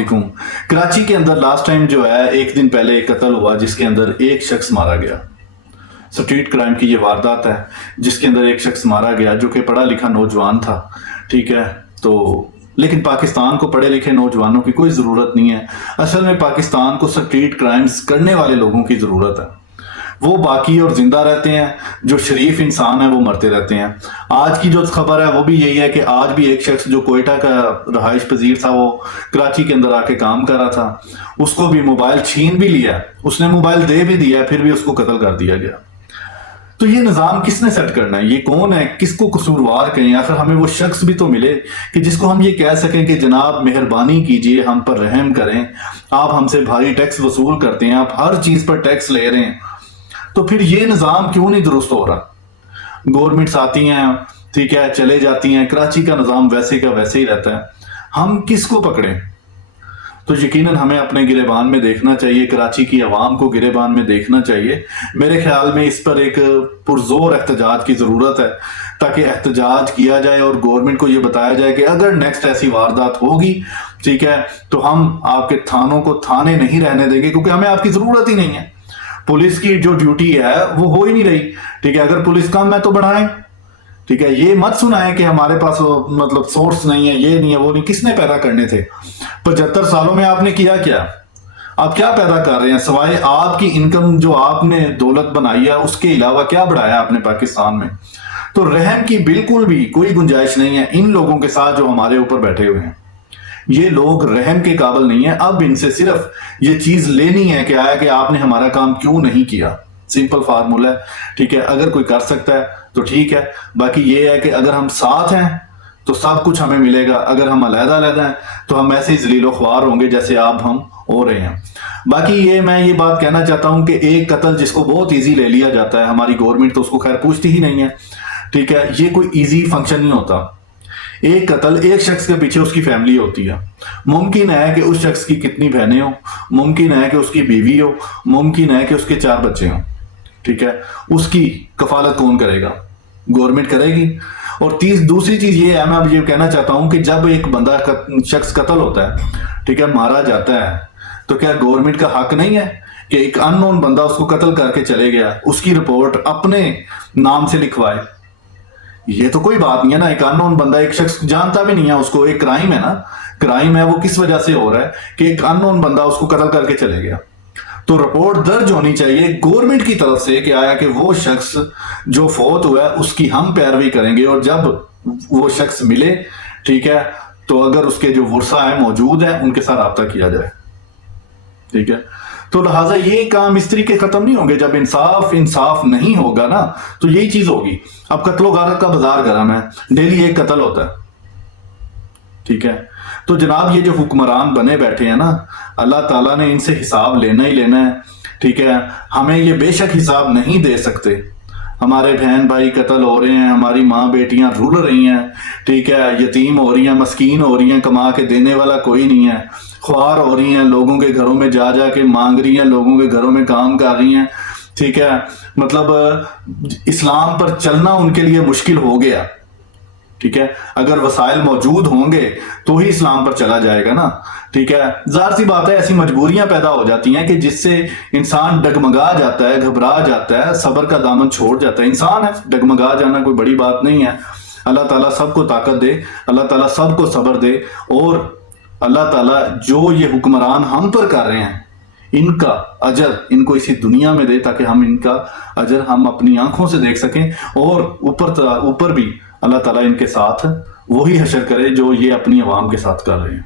علیکم۔ کراچی کے اندر last time جو ہے ایک دن پہلے ایک قتل ہوا جس کے اندر ایک شخص مارا گیا۔ سٹریٹ کرائم کی یہ واردات ہے جس کے اندر ایک شخص مارا گیا جو کہ پڑھا لکھا نوجوان تھا، ٹھیک ہے۔ تو لیکن پاکستان کو پڑھے لکھے نوجوانوں کی کوئی ضرورت نہیں ہے، اصل میں پاکستان کو سٹریٹ کرائمز کرنے والے لوگوں کی ضرورت ہے۔ وہ باقی اور زندہ رہتے ہیں، جو شریف انسان ہیں وہ مرتے رہتے ہیں۔ آج کی جو خبر ہے وہ بھی یہی ہے کہ آج بھی ایک شخص جو کوئٹہ کا رہائش پذیر تھا، وہ کراچی کے اندر آ کے کام کر رہا تھا، اس کو بھی موبائل چھین بھی لیا، اس نے موبائل دے بھی دیا، پھر بھی اس کو قتل کر دیا گیا۔ تو یہ نظام کس نے سیٹ کرنا ہے؟ یہ کون ہے؟ کس کو قصوروار کہیں؟ آخر ہمیں وہ شخص بھی تو ملے کہ جس کو ہم یہ کہہ سکیں کہ جناب مہربانی کیجئے، ہم پر رحم کریں، آپ ہم سے بھاری ٹیکس وصول کرتے ہیں، آپ ہر چیز پر ٹیکس لے رہے ہیں، تو پھر یہ نظام کیوں نہیں درست ہو رہا؟ گورنمنٹس آتی ہیں، ٹھیک ہے، چلے جاتی ہیں، کراچی کا نظام ویسے کا ویسے ہی رہتا ہے، ہم کس کو پکڑیں؟ تو یقیناً ہمیں اپنے گریبان میں دیکھنا چاہیے، کراچی کی عوام کو گریبان میں دیکھنا چاہیے۔ میرے خیال میں اس پر ایک پرزور احتجاج کی ضرورت ہے تاکہ احتجاج کیا جائے اور گورنمنٹ کو یہ بتایا جائے کہ اگر نیکسٹ ایسی واردات ہوگی، ٹھیک ہے، تو ہم آپ کے تھانوں کو تھانے نہیں رہنے دیں گے، کیونکہ ہمیں آپ کی ضرورت ہی نہیں ہے۔ پولیس کی جو ڈیوٹی ہے وہ ہو ہی نہیں رہی، ٹھیک ہے، اگر پولیس کم ہے تو بڑھائیں، ٹھیک ہے۔ یہ مت سنائیں کہ ہمارے پاس مطلب سورس نہیں ہے، یہ نہیں ہے، وہ نہیں، کس نے پیدا کرنے تھے؟ 75 سالوں میں آپ نے کیا کیا؟ آپ کیا پیدا کر رہے ہیں سوائے آپ کی انکم جو آپ نے دولت بنائی ہے اس کے علاوہ کیا بڑھایا آپ نے پاکستان میں؟ تو رحم کی بالکل بھی کوئی گنجائش نہیں ہے ان لوگوں کے ساتھ جو ہمارے اوپر بیٹھے ہوئے ہیں۔ یہ لوگ رحم کے قابل نہیں ہیں۔ اب ان سے صرف یہ چیز لینی ہے کہ آیا کہ آپ نے ہمارا کام کیوں نہیں کیا، سمپل فارمولہ ہے، ٹھیک ہے۔ اگر کوئی کر سکتا ہے تو ٹھیک ہے، باقی یہ ہے کہ اگر ہم ساتھ ہیں تو سب کچھ ہمیں ملے گا، اگر ہم علیحدہ علیحدہ ہیں تو ہم ایسے ہی ذلیل و خوار ہوں گے جیسے آپ ہم ہو رہے ہیں۔ باقی میں یہ بات کہنا چاہتا ہوں کہ ایک قتل جس کو بہت ایزی لے لیا جاتا ہے، ہماری گورنمنٹ تو اس کو خیر پوچھتی ہی نہیں ہے، ٹھیک ہے، یہ کوئی ایزی فنکشن نہیں ہوتا۔ ایک قتل، ایک شخص کے پیچھے اس کی فیملی ہوتی ہے، ممکن ہے کہ اس شخص کی کتنی بہنیں ہوں، ممکن ہے کہ اس کی بیوی ہو، ممکن ہے کہ اس کے 4 بچے ہوں، ٹھیک ہے۔ اس کی کفالت کون کرے گا؟ گورنمنٹ کرے گی۔ اور دوسری چیز یہ ہے، میں اب یہ کہنا چاہتا ہوں کہ جب ایک بندہ شخص قتل ہوتا ہے، ٹھیک ہے، مارا جاتا ہے، تو کیا گورنمنٹ کا حق نہیں ہے کہ ایک ان نون بندہ اس کو قتل کر کے چلے گیا، اس کی رپورٹ اپنے نام سے لکھوائے؟ یہ تو کوئی بات نہیں ہے نا۔ ایک ان نون بندہ، ایک شخص جانتا بھی نہیں ہے اس کو، ایک کرائم ہے نا، کرائم ہے، وہ کس وجہ سے ہو رہا ہے کہ ایک ان نون بندہ اس کو قتل کر کے چلے گیا۔ تو رپورٹ درج ہونی چاہیے گورنمنٹ کی طرف سے کہ آیا کہ وہ شخص جو فوت ہوا ہے اس کی ہم پیروی کریں گے، اور جب وہ شخص ملے، ٹھیک ہے، تو اگر اس کے جو ورثہ ہیں موجود ہیں ان کے ساتھ رابطہ کیا جائے، ٹھیک ہے۔ تو لہٰذا یہ کام اس طریقے ختم نہیں ہوں گے جب انصاف نہیں ہوگا نا، تو یہی چیز ہوگی۔ اب قتل و غارت کا بازار گرم ہے، ڈیلی ایک قتل ہوتا ہے، ٹھیک ہے۔ تو جناب یہ جو حکمران بنے بیٹھے ہیں نا، اللہ تعالیٰ نے ان سے حساب لینا ہی لینا ہے، ٹھیک ہے۔ ہمیں یہ بے شک حساب نہیں دے سکتے، ہمارے بہن بھائی قتل ہو رہے ہیں، ہماری ماں بیٹیاں رول رہی ہیں، ٹھیک ہے، یتیم ہو رہی ہیں، مسکین ہو رہی ہیں، کما کے دینے والا کوئی نہیں ہے، خوار ہو رہی ہیں، لوگوں کے گھروں میں جا کے مانگ رہی ہیں، لوگوں کے گھروں میں کام کر رہی ہیں، ٹھیک ہے۔ مطلب اسلام پر چلنا ان کے لیے مشکل ہو گیا، ٹھیک ہے۔ اگر وسائل موجود ہوں گے تو ہی اسلام پر چلا جائے گا نا، ٹھیک ہے۔ ظاہر سی بات ہے ایسی مجبوریاں پیدا ہو جاتی ہیں کہ جس سے انسان ڈگمگا جاتا ہے، گھبرا جاتا ہے، صبر کا دامن چھوڑ جاتا ہے۔ انسان ہے، ڈگمگا جانا کوئی بڑی بات نہیں ہے۔ اللہ تعالیٰ سب کو طاقت دے، اللہ تعالیٰ سب کو صبر دے، اور اللہ تعالیٰ جو یہ حکمران ہم پر کر رہے ہیں ان کا اجر ان کو اسی دنیا میں دے، تاکہ ہم ان کا اجر ہم اپنی آنکھوں سے دیکھ سکیں، اور اوپر بھی اللہ تعالیٰ ان کے ساتھ وہی حشر کرے جو یہ اپنی عوام کے ساتھ کر رہے ہیں۔